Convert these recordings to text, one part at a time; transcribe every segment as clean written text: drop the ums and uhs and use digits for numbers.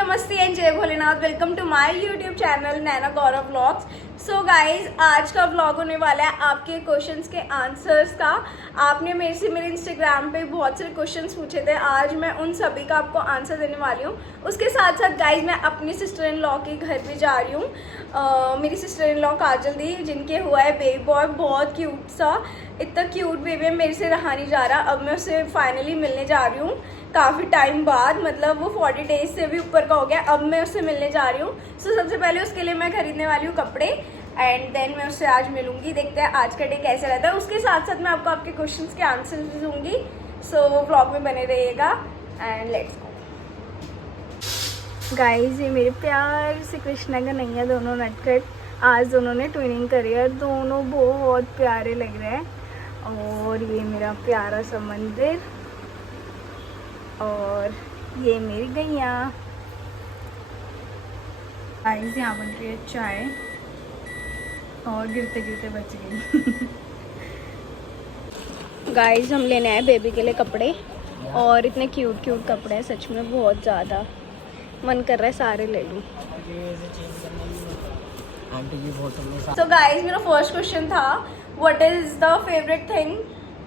नमस्ते एंड जय Bholenath. Welcome to my YouTube channel Naina Gaurav vlogs. So guys, आज का व्लॉग होने वाला है आपके क्वेश्चंस के आंसर्स का। आपने मेरे इंस्टाग्राम पे बहुत सारे क्वेश्चंस पूछे थे, आज मैं उन सभी का आपको आंसर देने वाली हूँ। उसके साथ साथ गाइज मैं अपनी सिस्टर इन लॉ के घर पे जा रही हूँ। मेरी सिस्टर इन लॉ काजल दी, जिनके हुआ है बेबी बॉय, बहुत क्यूट सा, इतना क्यूट बेबी है, मेरे से रहा नहीं जा रहा। अब मैं उससे फाइनली मिलने जा रही हूँ काफ़ी टाइम बाद, मतलब वो 40 डेज से भी ऊपर का हो गया। अब मैं उससे मिलने जा रही हूँ। सो सबसे पहले उसके लिए मैं खरीदने वाली हूँ कपड़े, एंड देन मैं उससे आज मिलूंगी। देखते हैं आज का डे कैसे रहता है। उसके साथ साथ मैं आपको आपके क्वेश्चंस के आंसर दूंगी। सो व्लॉग में बने रहिएगा एंड लेट्स गो। गाइस, ये मेरे प्यार से कृष्णा का नैया दोनों नटखट, आज दोनों ने ट्विनिंग करी है, दोनों बहुत प्यारे लग रहे हैं। और ये मेरा प्यारा सा मंदिर, और ये मेरी गैया। गाइस, यहाँ बन रही है चाय और गिरते गिरते बच गई। गाइस, हम लेने आए बेबी के लिए कपड़े, और इतने क्यूट क्यूट कपड़े हैं, सच में बहुत ज़्यादा मन कर रहा है सारे ले लूँ। तो गाइस, मेरा फर्स्ट क्वेश्चन था, what is the favourite thing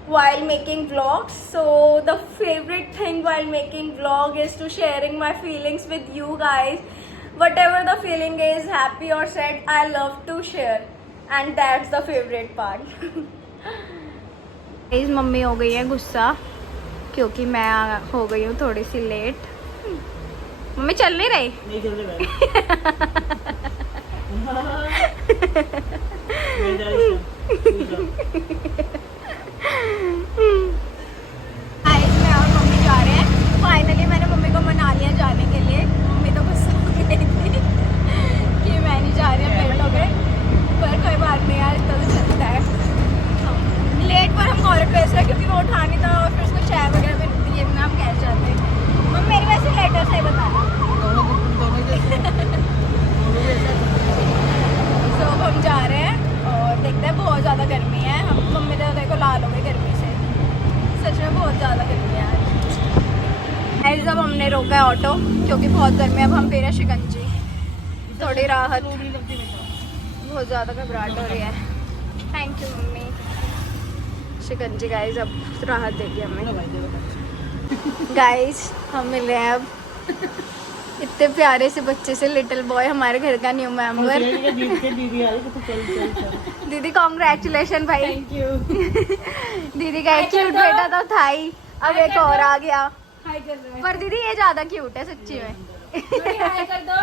while making vlogs? So the favorite thing while making vlog is to sharing my feelings with you guys. Whatever the feeling is, happy or sad, I love to share, and that's the favorite part. इस mummy हो गई है गुस्सा क्योंकि मैं हो गई हूँ थोड़ी सी लेट। मम्मी चल नहीं रही? नहीं चल रही। मैं और मम्मी जा रहे हैं। फाइनली मैंने मम्मी को मना लिया जाने के लिए। मम्मी तो गुस्सा हो गई थी कि मैं नहीं जा रही, लेट हो गए, पर कोई बात नहीं यार, इतना तो चलता है। लेट पर हम और पैसे रहे क्योंकि वो उठा नहीं था, और फिर उसको चाय वगैरह में ये ना हम कह जाते हैं। मम्मी मेरी वैसे लेटर से बताना। तो हम जा रहे हैं और देखते हैं, बहुत ज़्यादा गर्मी है। हम मम्मी तो देखो लाल हो गई गर्मी से, सच में बहुत ज़्यादा गर्मी है आज। जब हमने रोका है ऑटो क्योंकि बहुत गर्मी है। अब हम पी रहे हैं शिकंजी, थोड़ी राहत, बहुत ज़्यादा घबराहट हो रही है। Thank you mummy, shikanji guys अब राहत देगी हमें। गाइस, हम मिले हैं अब इतने प्यारे से बच्चे से, लिटिल बॉय, हमारे घर का न्यू मेंबर। दीदी कॉन्ग्रेचुलेशन भाई। Thank you. दीदी का एक क्यूट बेटा तो था ही, अब एक और आ गया। हाय कर रहा है। पर दीदी ये ज्यादा क्यूट है सच्ची में। हाय कर दो।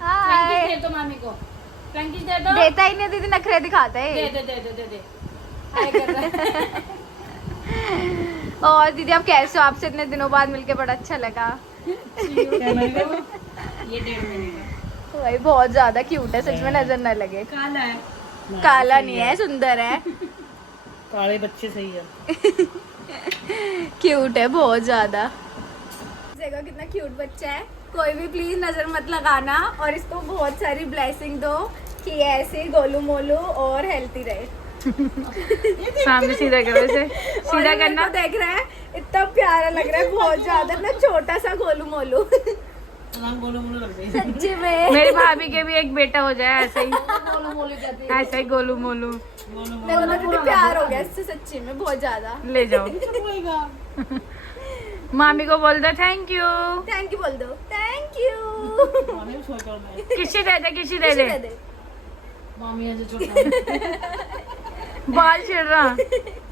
हाय दे दो मामी को, फ्रैंकीज दे दो। देता ही नहीं दीदी, नखरे दिखाते है। दे दे दे दे दे। हाय कर रहा है। और दीदी आप कैसे हो? आपसे इतने दिनों बाद मिलके बड़ा अच्छा लगा। ये 1.5 महीने का भाई बहुत ज्यादा क्यूट है, सच में नजर न लगे। काला है? काला नहीं है, सुंदर है। काले बच्चे सही है। क्यूट है बहुत ज्यादा। देखो कितना क्यूट बच्चा है। कोई भी प्लीज नजर मत लगाना, और इसको बहुत सारी ब्लेसिंग दो कि ऐसे गोलू मोलू और हेल्थी रहे। सामने सीधा करो, इसे सीधा करना। देख रहे हैं इतना प्यारा लग रहा है, बहुत ज्यादा ना, छोटा सा गोलू मोलू। गोलू मोलू लग रही है सच्ची में। मेरी भाभी के भी एक बेटा हो जाए ऐसे ही, गोलू मोलू कहते हैं, ऐसे ही गोलू मोलू। देखो ना कितना प्यार हो गया इससे, सच्ची में बहुत ज्यादा। ले जाओ। मामी को बोल दो थैंक यू। थैंक यू बोल दो, थैंक यू। किसी दे दे, किसी दे दे। मामी बाल छिड़ रहा,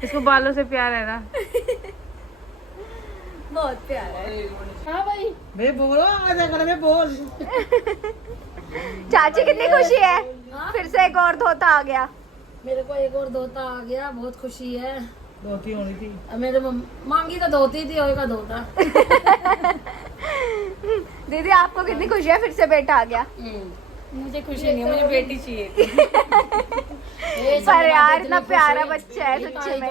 इसको बालों से प्यार है ना, बहुत प्यार है। हाँ भाई, मैं बोलो आजा कर, मैं बोल। चाची कितनी खुशी है, फिर से एक और धोता आ गया। मेरे को एक और धोता आ गया, बहुत खुशी है। धोती होनी थी मेरे मांगी तो धोती थी, और का धोता। दीदी आपको कितनी खुशी है, फिर से बेटा आ गया? मुझे खुशी नहीं है, मुझे बेटी चाहिए। पर यार इतना प्यारा बच्चा है सच्ची में।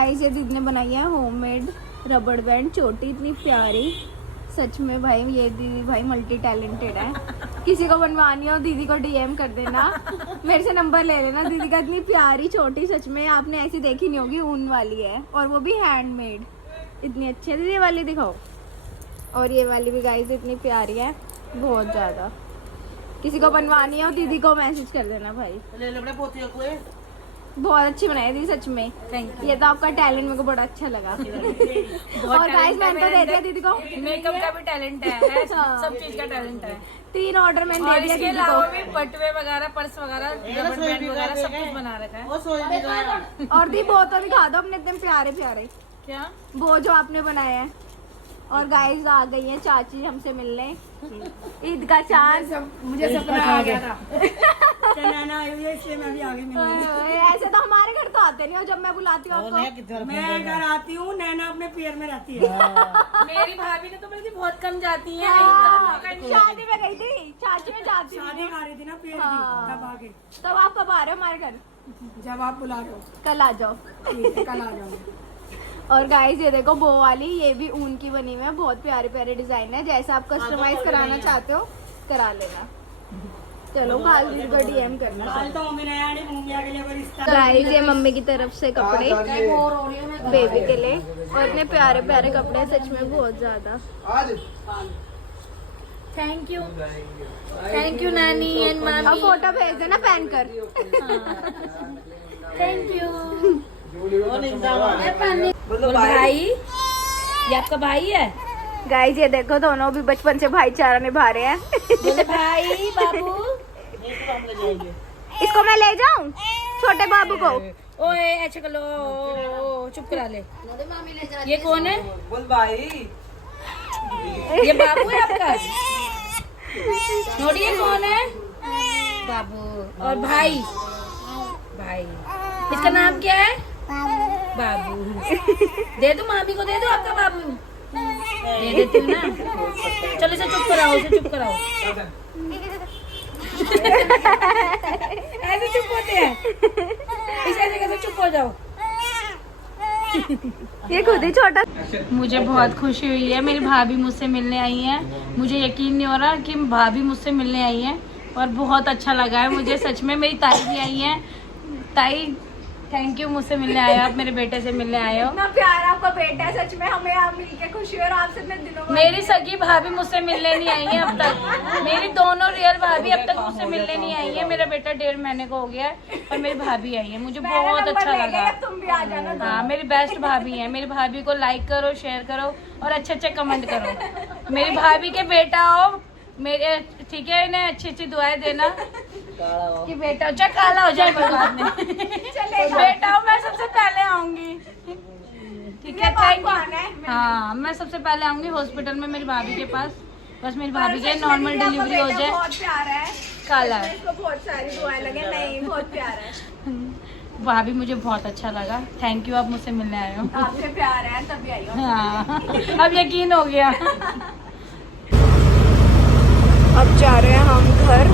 ऐसे दीदी ने बनाई है होममेड रबड़ बैंड चोटी, इतनी प्यारी, सच में भाई ये दीदी भाई मल्टी टैलेंटेड है। किसी को बनवानी हो दीदी को डीएम कर देना, मेरे से नंबर ले लेना। दीदी का इतनी प्यारी चोटी, सच में आपने ऐसी देखी नहीं होगी, ऊन वाली है और वो भी हैंडमेड, इतनी अच्छी है। दीदी वाली दिखाओ। और ये वाली भी गाइस इतनी प्यारी है, बहुत ज़्यादा। किसी को बनवानी है और दीदी को मैसेज कर देना भाई। बहुत अच्छी बनाई दीदी सच में, थैंक ये तो आपका टैलेंट मेरे को बड़ा अच्छा लगा। और गाइस मैंने तो दे दिया दीदी को, मेकअप का भी टैलेंट है, सब चीज का टैलेंट है। 3 ऑर्डर मैंने और दे दिया इसके दीदी अलावा को। भी बटवे वगैरह, पर्स वगैरह, रबर बैंड वगैरह सब कुछ बना रखा है। और दी वो तो दिखा दो अपने एकदम प्यारे प्यारे, क्या वो जो आपने बनाए हैं। और गाइस आ गई है चाची हमसे मिलने, ईद का चांद। मुझे सपना आ गया था। नैना आई हुई है इसलिए मैं भी आ गई मिलने। ऐसे तो हमारे घर तो आते नहीं हो, जब मैं बुलाती हूँ आपको। मैं घर आती हूँ, नैना अपने पियर में रहती है। मेरी भाभी ने तो बल्कि बहुत कम जाती है। शादी में गई थी, चाची में जाती शादी थी। खा रही थी ना पियर की, तब आगे। तब आप कब आ रहे हो हमारे घर? जब आप बुला रहे हो कल आ जाओ। ठीक है, कल आ जाओगे। और गाइस ये देखो बो वाली, ये भी ऊन की बनी हुई है, बहुत प्यारे प्यारे डिजाइन है। जैसा आप कस्टमाइज कराना चाहते हो करा लेना। चलो खाली को डीएम करना। कल तो मम्मी नया नहीं मुंगिया के लिए कोई रिश्ता। गाइस ये मम्मी की तरफ से कपड़े बेबी के लिए, और इतने प्यारे प्यारे कपड़े हैं सच में, बहुत ज्यादा। थैंक यू नानी एंड और मामी। फोटो भेज देना पहन कर। Thank you. और भाई, ये आपका भाई है? गाइस ये देखो दोनों भी बचपन से भाईचारा निभा रहे हैं। बोले भाई बाबू। इसको मैं ले जाऊं छोटे बाबू को? ओए ऐसे कर लो, चुप करा ले। ये कौन है? बोल भाई। ये बाबू है आपका? नोटिए कौन है? बाबू। और भाई? भाई। इसका नाम क्या है? बाबू। दे दो मामी को, दे दो आपका बाबू। दे देती हूँ ना। चलो इसे चुप कराओ, इसे चुप कराओ। ऐसे चुप होते हैं, इसे ऐसे कैसे चुप हो जाओ। ये खुद ही छोटा। मुझे बहुत खुशी हुई है, मेरी भाभी मुझसे मिलने आई है। मुझे यकीन नहीं हो रहा कि भाभी मुझसे मिलने आई है, और बहुत अच्छा लगा है मुझे सच में। मेरी ताई भी आई है। ताई थैंक यू, मुझसे मिलने आए हो, आप मेरे बेटे से मिलने आए हो। इतना प्यारा आपका बेटा है सच में, हमें आप मिलके खुशी और आपसे इतने दिनों बाद। मेरी सगी भाभी मुझसे मिलने नहीं आई है अब तक। मेरी दोनों रियल भाभी अब तक मुझसे मिलने नहीं आई है। मेरा बेटा 1.5 महीने का हो गया है और मेरी भाभी आई है, मुझे बहुत अच्छा लगा। तुम भी आ जाना। हाँ, मेरी बेस्ट भाभी है। मेरी भाभी को लाइक करो, शेयर करो और अच्छे अच्छे कमेंट करो। मेरी भाभी के बेटा हो मेरे, ठीक है, इन्हें अच्छी अच्छी दुआएं देना कि बेटा हो चाहे काला हो जाए कोई बात नहीं, बेटा हो मैं सबसे पहले आऊंगी। ठीक है, थैंक यू। हाँ, मैं सबसे पहले आऊंगी हॉस्पिटल में मेरी भाभी के पास। बस मेरी भाभी के नॉर्मल डिलीवरी हो जाए। बहुत प्यारा है, काला है, इसको बहुत सारी दुआएं लगे। नहीं बहुत प्यारा है। भाभी मुझे बहुत अच्छा लगा। थैंक यू, आप मुझसे मिलने आए हो। आपसे प्यार है तभी आई हो। हाँ, अब यकीन हो गया। अब जा रहे हैं हम घर।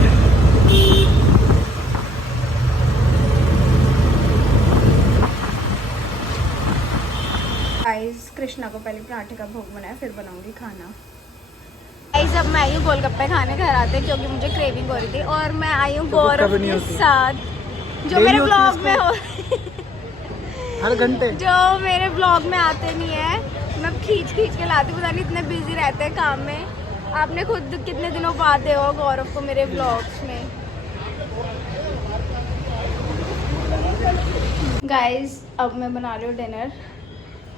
गाइस कृष्णा को पहले पराठे का भोग बनाया, फिर बनाऊंगी खाना। गाइस अब मैं आई हूँ गोलगप्पे खाने घर आते, क्योंकि मुझे क्रेविंग हो रही थी। और मैं आई हूँ गौरव के साथ, जो मेरे ब्लॉग में हो हर घंटे जो मेरे ब्लॉग में आते नहीं है। मैं खींच खींच के लाती, पता नहीं इतने बिजी रहते हैं काम में। आपने खुद कितने दिनों बाद देखा हो गौरव को मेरे ब्लॉग्स में। गाइस अब मैं बना रही हूँ डिनर,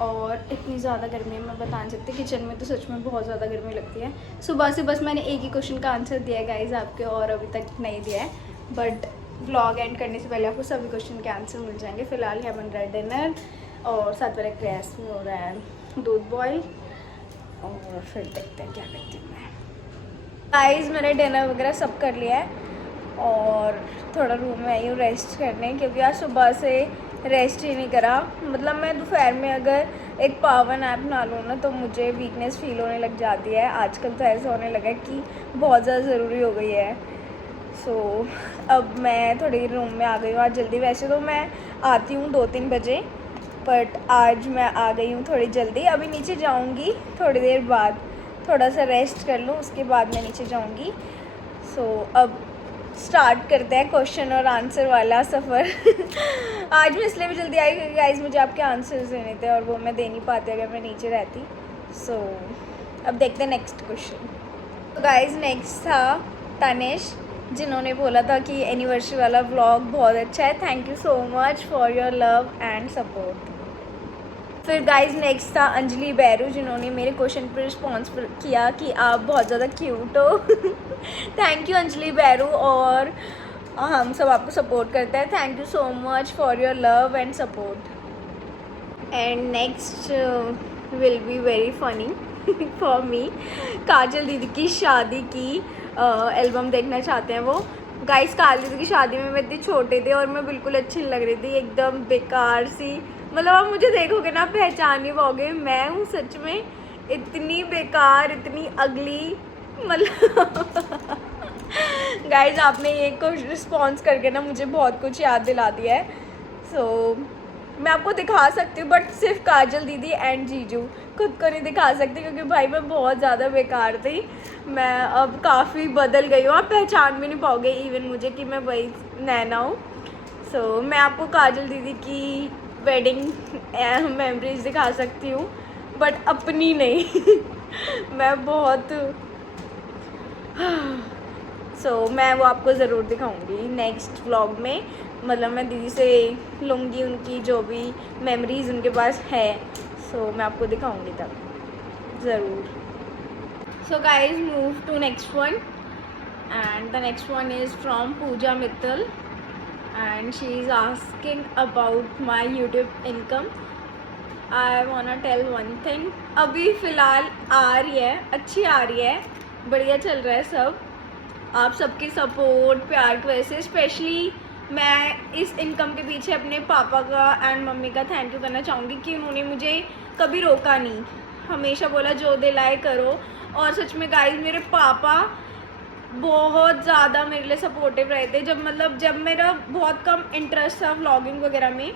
और इतनी ज़्यादा गर्मी है मैं बता नहीं सकती। किचन में तो सच में बहुत ज़्यादा गर्मी लगती है। सुबह से बस मैंने एक ही क्वेश्चन का आंसर दिया है गाइस आपके, और अभी तक नहीं दिया है। बट व्लॉग एंड करने से पहले आपको सभी क्वेश्चन के आंसर मिल जाएंगे। फिलहाल यहाँ बन रहा है डिनर, और साथ में गैस में हो रहा है दूध बॉयल, और फिर देखते हैं क्या करती हूँ मैं। गाइस मैंने डिनर वगैरह सब कर लिया है, और थोड़ा रूम में आई हूँ रेस्ट करने, क्योंकि आज सुबह से रेस्ट ही नहीं करा। मतलब मैं दोपहर में अगर एक पावर नैप ना लूँ ना तो मुझे वीकनेस फील होने लग जाती है। आजकल तो ऐसा होने लगा है कि बहुत ज़्यादा ज़रूरी हो गई है। सो अब मैं थोड़ी रूम में आ गई हूँ आज जल्दी। वैसे तो मैं आती हूँ 2-3 बजे, बट आज मैं आ गई हूँ थोड़ी जल्दी। अभी नीचे जाऊँगी थोड़ी देर बाद, थोड़ा सा रेस्ट कर लूँ, उसके बाद मैं नीचे जाऊँगी। सो अब स्टार्ट करते हैं क्वेश्चन और आंसर वाला सफ़र। आज मैं इसलिए भी जल्दी आई क्योंकि गाइस मुझे आपके आंसर्स देने थे, और वो मैं दे नहीं पाती अगर मैं नीचे रहती। सो अब देखते हैं नेक्स्ट क्वेश्चन। तो गाइज नेक्स्ट था तनिष, जिन्होंने बोला था कि एनिवर्सरी वाला व्लॉग बहुत अच्छा है, thank you so much for your love and support. फिर गाइज नेक्स्ट था अंजलि बैरू, जिन्होंने मेरे क्वेश्चन पर रिस्पॉन्स किया कि आप बहुत ज़्यादा क्यूट हो। थैंक यू अंजलि बैरू, और हम सब आपको सपोर्ट करते हैं, thank you so much for your love and support. And next will be very funny for me. Kajal दीदी की शादी की एल्बम देखना चाहते हैं वो। गाइस काजल दीदी की शादी में मैं इतनी छोटे थे और मैं बिल्कुल अच्छी नहीं लग रही थी, एकदम बेकार सी, मतलब आप मुझे देखोगे ना पहचान नहीं पाओगे, मैं हूँ सच में इतनी बेकार, इतनी अगली, मतलब गाइस आपने ये कुछ रिस्पॉन्स करके ना मुझे बहुत कुछ याद दिला दिया है। सो मैं आपको दिखा सकती हूँ बट सिर्फ काजल दीदी एंड जीजू, खुद को नहीं दिखा सकती क्योंकि भाई मैं बहुत ज़्यादा बेकार थी। मैं अब काफ़ी बदल गई हूँ, आप पहचान भी नहीं पाओगे इवन मुझे कि मैं वही नैना हूँ। सो मैं आपको काजल दीदी की वेडिंग मेमोरीज दिखा सकती हूँ बट अपनी नहीं। मैं बहुत मैं वो आपको ज़रूर दिखाऊंगी नेक्स्ट व्लॉग में, मतलब मैं दीदी से लूँगी उनकी जो भी मेमोरीज उनके पास है, मैं आपको दिखाऊंगी तब ज़रूर। So guys move to next one, and the next one is from Pooja Mittal, and she is asking about my YouTube income. I wanna tell one thing, अभी फ़िलहाल आ रही है, अच्छी आ रही है, बढ़िया चल रहा है सब। आप सबकी सपोर्ट प्यार की वजह से, स्पेशली मैं इस इनकम के पीछे अपने पापा का एंड मम्मी का थैंक यू करना चाहूँगी कि उन्होंने मुझे कभी रोका नहीं, हमेशा बोला जो दिलाए करो। और सच में गाइस मेरे पापा बहुत ज़्यादा मेरे लिए सपोर्टिव रहे थे, जब मेरा बहुत कम इंटरेस्ट था व्लॉगिंग वगैरह में,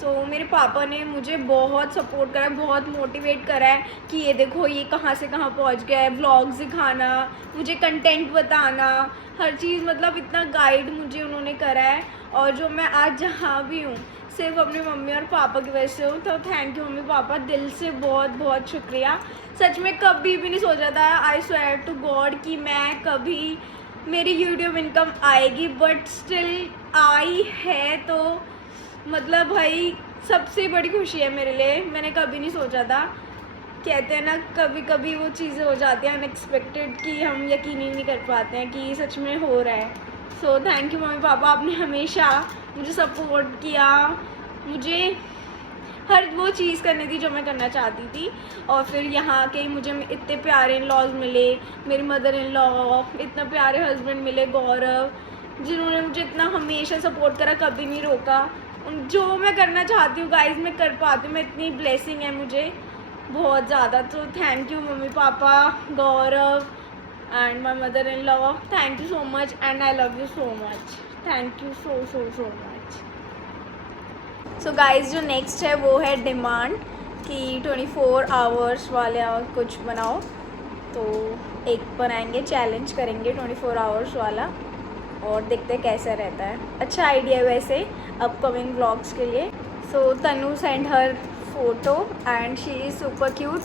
तो मेरे पापा ने मुझे बहुत सपोर्ट करा, बहुत मोटिवेट करा है कि ये देखो ये कहाँ से कहाँ पहुँच गया है, व्लॉग्स दिखाना, मुझे कंटेंट बताना, हर चीज़, मतलब इतना गाइड मुझे उन्होंने करा है। और जो मैं आज जहाँ भी हूँ सिर्फ अपनी मम्मी और पापा की वजह से हूँ, तो थैंक यू मम्मी पापा, दिल से बहुत बहुत शुक्रिया। सच में कभी भी नहीं सोचा था, आई स्वेयर टू गॉड, कि मैं कभी मेरी यूट्यूब इनकम आएगी, बट स्टिल आई है, तो मतलब भाई सबसे बड़ी खुशी है मेरे लिए। मैंने कभी नहीं सोचा था, कहते हैं ना कभी कभी वो चीज़ें हो जाती हैं अनएक्सपेक्टेड कि हम यकीन ही नहीं कर पाते हैं कि सच में हो रहा है। So thank you mummy papa, आपने हमेशा मुझे सपोर्ट किया, मुझे हर वो चीज़ करनी थी जो मैं करना चाहती थी। और फिर यहाँ के मुझे इतने प्यारे इन लॉज मिले, मेरी मदर इन लॉ, इतना प्यारे हस्बैंड मिले गौरव, जिन्होंने मुझे इतना हमेशा सपोर्ट करा, कभी नहीं रोका। जो मैं करना चाहती हूँ गाइज मैं कर पाती हूँ, मैं इतनी ब्लेसिंग है मुझे बहुत ज़्यादा। तो thank you mummy papa, Gaurav and my mother in law, thank you so much and I love you so much, thank you so so so much. So guys जो नेक्स्ट है वो है डिमांड कि 24 आवर्स वाले कुछ बनाओ, तो एक बनाएंगे, चैलेंज करेंगे 24 आवर्स वाला और देखते हैं कैसा रहता है। अच्छा आइडिया है वैसे अपकमिंग व्लॉग्स के लिए। So Tanu send her photo and she is super cute,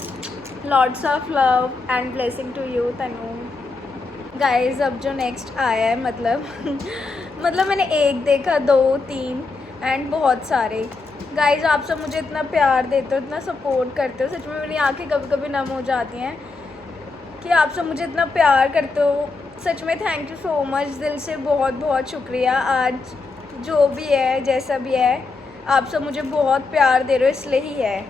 lots of love and blessing to you Tanu. Guys अब जो नेक्स्ट आया है मतलब मैंने एक देखा, 2 3 एंड बहुत सारे। गाइज आप सब मुझे इतना प्यार देते हो, इतना सपोर्ट करते हो, सच में मेरी आंखें कभी कभी नम हो जाती हैं कि आप सब मुझे इतना प्यार करते हो। सच में थैंक यू सो मच, दिल से बहुत बहुत शुक्रिया। आज जो भी है जैसा भी है आप सब मुझे बहुत प्यार दे रहे हो, इसलिए ही है।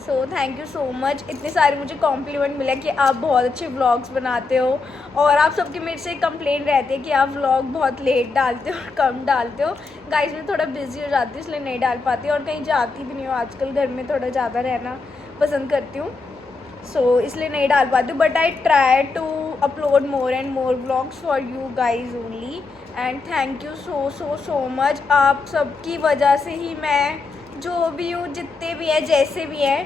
So thank you so much. इतने सारे मुझे कॉम्प्लीमेंट मिले कि आप बहुत अच्छे व्लॉग्स बनाते हो, और आप सबकी मेरे से कंप्लेंट रहती है कि आप व्लॉग बहुत लेट डालते हो और कम डालते हो। गाइस मैं थोड़ा बिजी हो जाती हूँ इसलिए नहीं डाल पाती, और कहीं जाती भी नहीं हूँ आजकल, घर में थोड़ा ज़्यादा रहना पसंद करती हूँ, सो इसलिए नहीं डाल पाती हूँ। But I try to upload more and more vlogs for you guys only, and thank you so so so much. आप सबकी वजह से ही मैं जो भी हूँ, जितने भी है, जैसे भी है,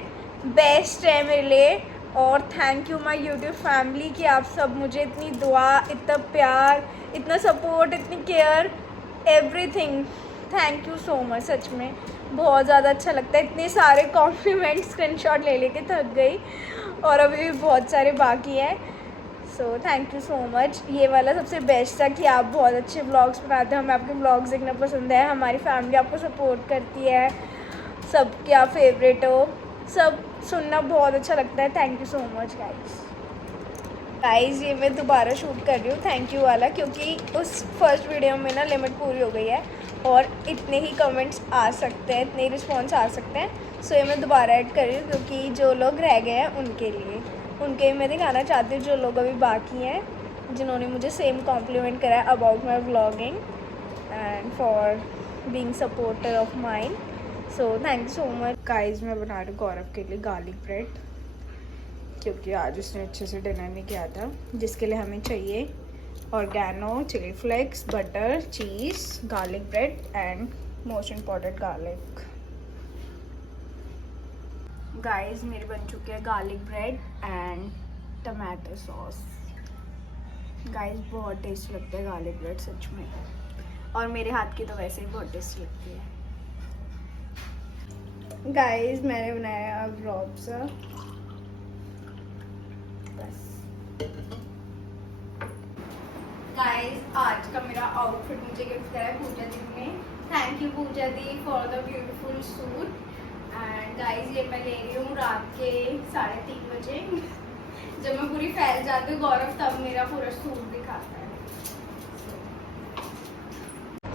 बेस्ट है मेरे लिए। और thank you my YouTube family कि आप सब मुझे इतनी दुआ, इतना प्यार, इतना सपोर्ट, इतनी care, everything, thank you so much. सच में बहुत ज़्यादा अच्छा लगता है। इतने सारे कॉम्प्लीमेंट स्क्रीनशॉट ले लेके थक गई और अभी भी बहुत सारे बाकी हैं। So thank you so much. ये वाला सबसे बेस्ट था कि आप बहुत अच्छे व्लॉग्स बनाते हो, हमें आपके व्लॉग्स देखना पसंद है, हमारी फैमिली आपको सपोर्ट करती है, सब क्या फेवरेट हो, सब सुनना बहुत अच्छा लगता है। Thank you so much guys. ये मैं दोबारा शूट कर रही हूँ थैंक यू वाला, क्योंकि उस फर्स्ट वीडियो में ना लिमिट पूरी हो गई है और इतने ही कमेंट्स आ सकते हैं, इतने ही रिस्पॉन्स आ सकते हैं। सो ये मैं दोबारा ऐड कर रही हूँ क्योंकि जो लोग रह गए हैं उनके लिए, उनके मैं दिखाना चाहती हूँ जो लोग अभी बाकी हैं, जिन्होंने मुझे सेम कॉम्प्लीमेंट करा है about my vlogging and for being supporter of mine. So thank you so much guys. मैं बना रही हूँ गौरव के लिए गार्लिक ब्रेड, क्योंकि आज उसने अच्छे से डिनर नहीं किया था, जिसके लिए हमें चाहिए oregano, chilli flakes, butter, cheese, garlic bread and most important garlic. Guys मेरी बन चुकी है garlic bread and tomato sauce. Guys बहुत टेस्टी लगता है गार्लिक ब्रेड सच में, और मेरे हाथ की तो वैसे ही बहुत टेस्टी लगती है। गाइस मैंने बनाया अब रॉब्सा, बस। गाइस आज का मेरा आउटफिट मुझे गिफ्ट करा है पूजा दी ने। थैंक यू पूजा दी for the beautiful suit. And guys ये मैं ले रही हूँ रात के 3:30 बजे। जब मैं पूरी फैल जाती हूँ गौरव तब मेरा पूरा सूट दिखाता है।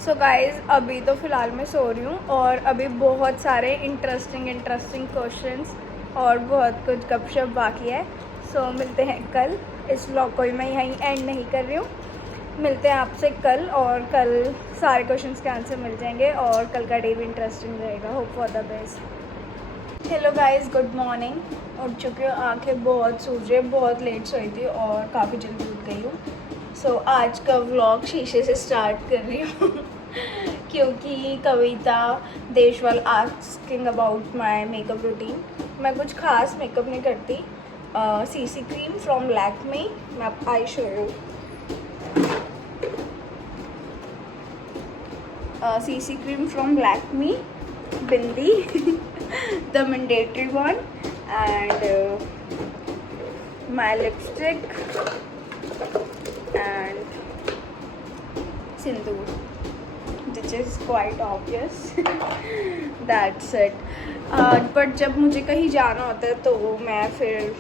सो गाइस अभी तो फ़िलहाल मैं सो रही हूँ और अभी बहुत सारे इंटरेस्टिंग क्वेश्चंस और बहुत कुछ गपशप बाकी है। सो मिलते हैं कल। इस व्लॉग को मैं यहीं एंड नहीं कर रही हूँ, मिलते हैं आपसे कल, और कल सारे क्वेश्चंस के आंसर मिल जाएंगे और कल का डे भी इंटरेस्टिंग रहेगा। Hope for the best. Hello guys, good morning. उठ चुकी हूँ, आंखें बहुत सूज रही, बहुत लेट सोई थी और काफ़ी जल्दी उठ गई हूँ। सो आज का व्लॉग शीशे से स्टार्ट कर रही हूँ क्योंकि Kavita Deshwal asking about my makeup routine. मैं कुछ खास मेकअप नहीं करती। सीसी क्रीम फ्रॉम लैक्मे, मैं I show you. CC cream from Lakme, Bindi, the mandatory one, and my lipstick and sindoor, which is quite obvious. That's it. But जब मुझे कहीं जाना होता है तो मैं फिर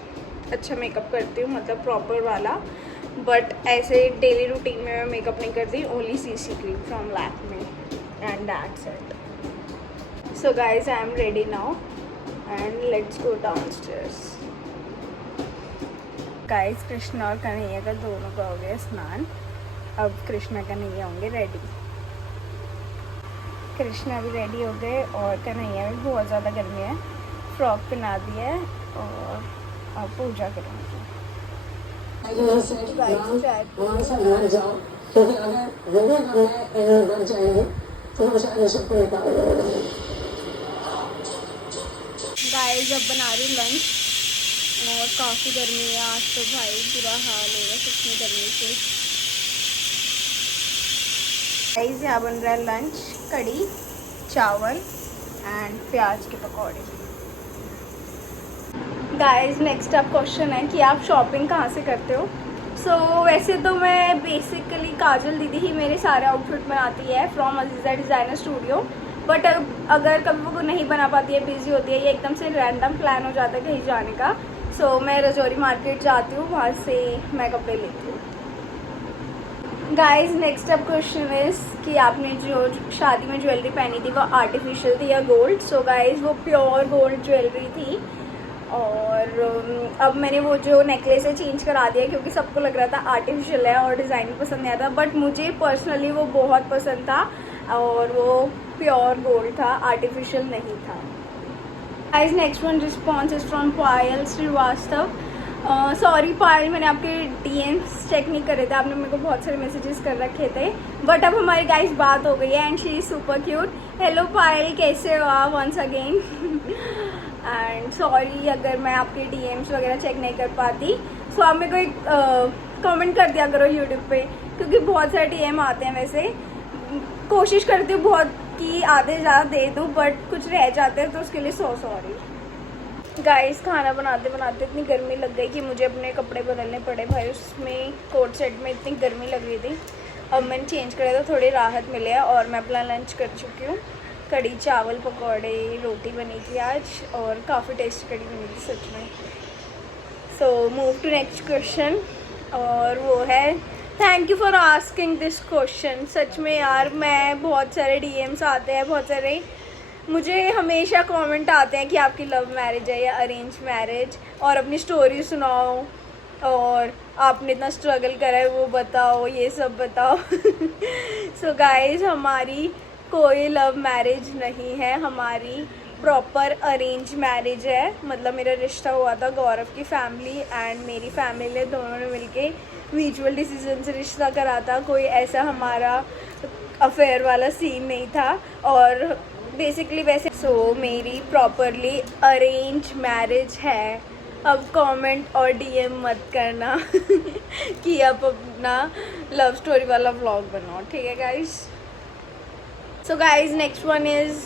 अच्छा मेकअप करती हूँ, मतलब प्रॉपर वाला। बट ऐसे डेली रूटीन में मैं मेकअप नहीं करती, only CC cream from Lakme. And that's it. So guys, I am ready now and let's go downstairs. Guys, Krishna और कन्हैया का दोनों का हो गया स्नान। अब कृष्णा कन्हैया होंगे रेडी। कृष्णा भी रेडी हो गए और कन्हैया भी, बहुत ज़्यादा गर्मी है, फ्रॉक पहना दी है और अब पूजा करेंगे। गाइस अब बना रही हूँ लंच और काफ़ी गर्मी है आज तो भाई, बुरा हाल हो रहा है सच में गर्मी से। गाइस यहाँ बन रहा है लंच, कढ़ी चावल एंड प्याज के पकौड़े। गाइस नेक्स्ट अब क्वेश्चन है कि आप शॉपिंग कहाँ से करते हो। सो वैसे तो मैं बेसिकली काजल दीदी ही मेरे सारे आउटफिट बनाती है from Aziza designer studio. But अगर कभी वो नहीं बना पाती है, बिजी होती है, ये एकदम से रैंडम प्लान हो जाता है कहीं जाने का, सो मैं रजौरी मार्केट जाती हूँ, वहाँ से मैं कपड़े लेती हूँ। गाइस नेक्स्ट अब क्वेश्चन इज़ कि आपने जो शादी में ज्वेलरी पहनी थी वो आर्टिफिशियल थी या गोल्ड। सो गाइस वो प्योर गोल्ड ज्वेलरी थी और अब मैंने वो जो नेकलेस है चेंज करा दिया क्योंकि सबको लग रहा था आर्टिफिशियल है और डिज़ाइन पसंद नहीं आता, बट मुझे पर्सनली वो बहुत पसंद था और वो प्योर गोल्ड था, आर्टिफिशियल नहीं था। Guys next one response is from Payal Srivastava. Sorry Payal, मैंने आपके DMs चेक नहीं करे थे, आपने मेरे को बहुत सारे मैसेजेस कर रखे थे, बट अब हमारी गाइस बात हो गई है and she is super cute. Hello Payal, कैसे हो आप वंस अगेन। एंड सॉरी अगर मैं आपके DMs वगैरह चेक नहीं कर पाती, सो आप मेरे को एक कमेंट कर दिया करो यूट्यूब पे, क्योंकि बहुत सारे DM आते हैं। वैसे कोशिश करती हूँ बहुत कि आधे ज़्यादा दे दूँ, बट कुछ रह जाते हैं तो उसके लिए सॉरी। गाइस खाना बनाते बनाते इतनी गर्मी लग गई कि मुझे अपने कपड़े बदलने पड़े भाई। उसमें कोट सेट में इतनी गर्मी लग रही थी, अब मैंने चेंज करा तो थोड़ी राहत मिले है। और मैं अपना लंच कर चुकी हूँ। कढ़ी चावल पकौड़े रोटी बनी थी आज, और काफ़ी टेस्टी कढ़ी बनी थी सच में। So move to next question, और वो है thank you for asking this question. सच में यार, मैं बहुत सारे DMs आते हैं, बहुत सारे मुझे हमेशा कमेंट आते हैं कि आपकी लव मैरिज है या अरेंज मैरिज, और अपनी स्टोरी सुनाओ, और आपने इतना स्ट्रगल करा है वो बताओ, ये सब बताओ। सो गाइज, हमारी कोई लव मैरिज नहीं है, हमारी प्रॉपर अरेंज मैरिज है। मतलब मेरा रिश्ता हुआ था गौरव की फैमिली एंड मेरी फैमिली ने, दोनों ने मिलके म्यूचुअल डिसीजन से रिश्ता करा था। कोई ऐसा हमारा अफेयर वाला सीन नहीं था, और बेसिकली वैसे मेरी प्रॉपरली अरेंज मैरिज है। अब कमेंट और DM मत करना कि आप अपना लव स्टोरी वाला व्लॉग बनाओ, ठीक है guys. So guys, next one is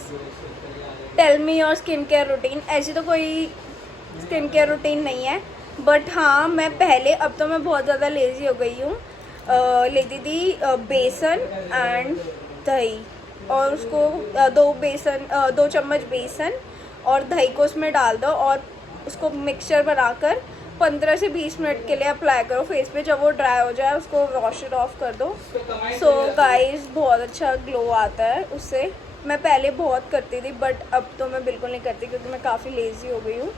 tell me your skin care routine. ऐसी तो कोई स्किन केयर रूटीन नहीं है, बट हाँ मैं पहले, अब तो मैं बहुत ज़्यादा लेज़ी हो गई हूँ। लेती थी बेसन एंड दही, और उसको 2 चम्मच बेसन और दही को उसमें डाल दो, और उसको मिक्सचर बनाकर 15 से 20 मिनट के लिए अप्लाई करो फेस पे। जब वो ड्राई हो जाए उसको वॉश इट ऑफ कर दो। सो गाइस, बहुत अच्छा ग्लो आता है उससे। मैं पहले बहुत करती थी, बट अब तो मैं बिल्कुल नहीं करती क्योंकि मैं काफ़ी लेज़ी हो गई हूँ।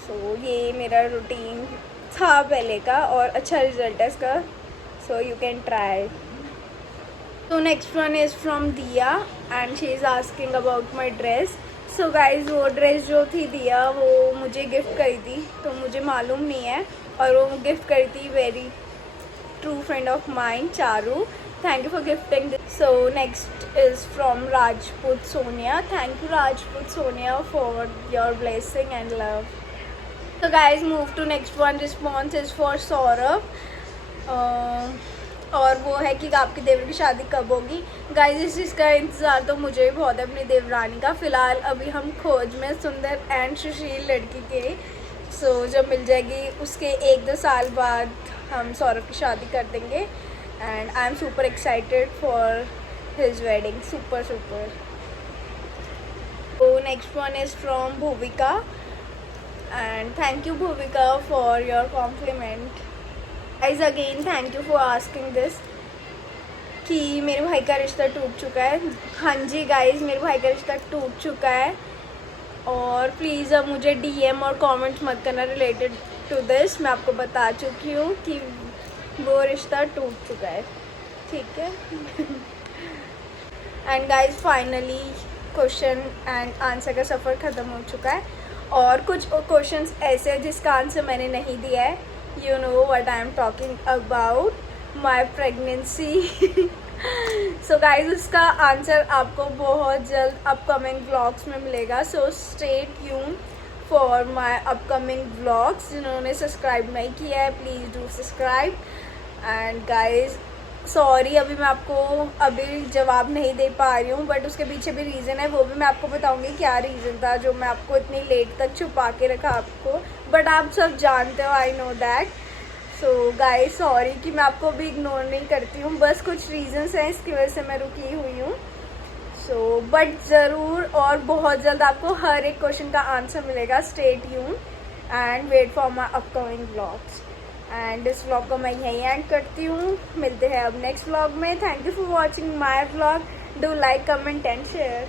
सो ये मेरा रूटीन था पहले का, और अच्छा रिजल्ट है इसका। So you can try. So next one is from Diya and she is asking about my dress. So guys, वो ड्रेस जो थी दिया वो मुझे गिफ्ट करी थी, तो मुझे मालूम नहीं है, और वो गिफ्ट करी थी very true friend of mine Charu. Thank you for gifting this. So next is from Rajput Sonia. Thank you Rajput Sonia for your blessing and love. तो guys move to next one. Response is for Saurabh, और वो है कि आपकी देवर की शादी कब होगी। गाइस, इस चीज़ का इंतज़ार तो मुझे भी बहुत है अपनी देवरानी का। फ़िलहाल अभी हम खोज में सुंदर एंड सुशील लड़की के। सो जब मिल जाएगी उसके 1-2 साल बाद हम सौरभ की शादी कर देंगे, and I am super excited for his wedding. Super. तो next one is from Bhuvika, and thank you Bhuvika for your compliment. Guys again thank you for asking this कि मेरे भाई का रिश्ता टूट चुका है। हाँ जी गाइज, मेरे भाई का रिश्ता टूट चुका है, और प्लीज़ अब मुझे DM और कमेंट्स मत करना रिलेटेड टू दिस। मैं आपको बता चुकी हूँ कि वो रिश्ता टूट चुका है, ठीक है। And guys finally question and answer का सफ़र ख़त्म हो चुका है, और कुछ क्वेश्चंस ऐसे हैं जिसका आंसर मैंने नहीं दिया है। You know what I am talking about, my pregnancy. So guys, उसका आंसर आपको बहुत जल्द अपकमिंग व्लॉग्स में मिलेगा। So stay tuned for my upcoming vlogs. जिन्होंने सब्सक्राइब नहीं किया है please do subscribe. And guys sorry, अभी मैं आपको अभी जवाब नहीं दे पा रही हूँ, बट उसके पीछे भी रीज़न है, वो भी मैं आपको बताऊँगी क्या रीज़न था जो मैं आपको इतनी लेट तक छुपा के रखा आपको, बट आप सब जानते हो, I know that. So guys sorry कि मैं आपको भी इग्नोर नहीं करती हूँ, बस कुछ रीज़न्स हैं इसकी वजह से मैं रुकी हुई हूँ। सो बट ज़रूर और बहुत जल्द आपको हर एक क्वेश्चन का आंसर मिलेगा। Stay tune and wait for my upcoming vlogs. And इस व्लॉग को मैं यहीं एंड करती हूँ, मिलते हैं अब नेक्स्ट व्लॉग में। Thank you for watching my vlog. Do like, comment and share.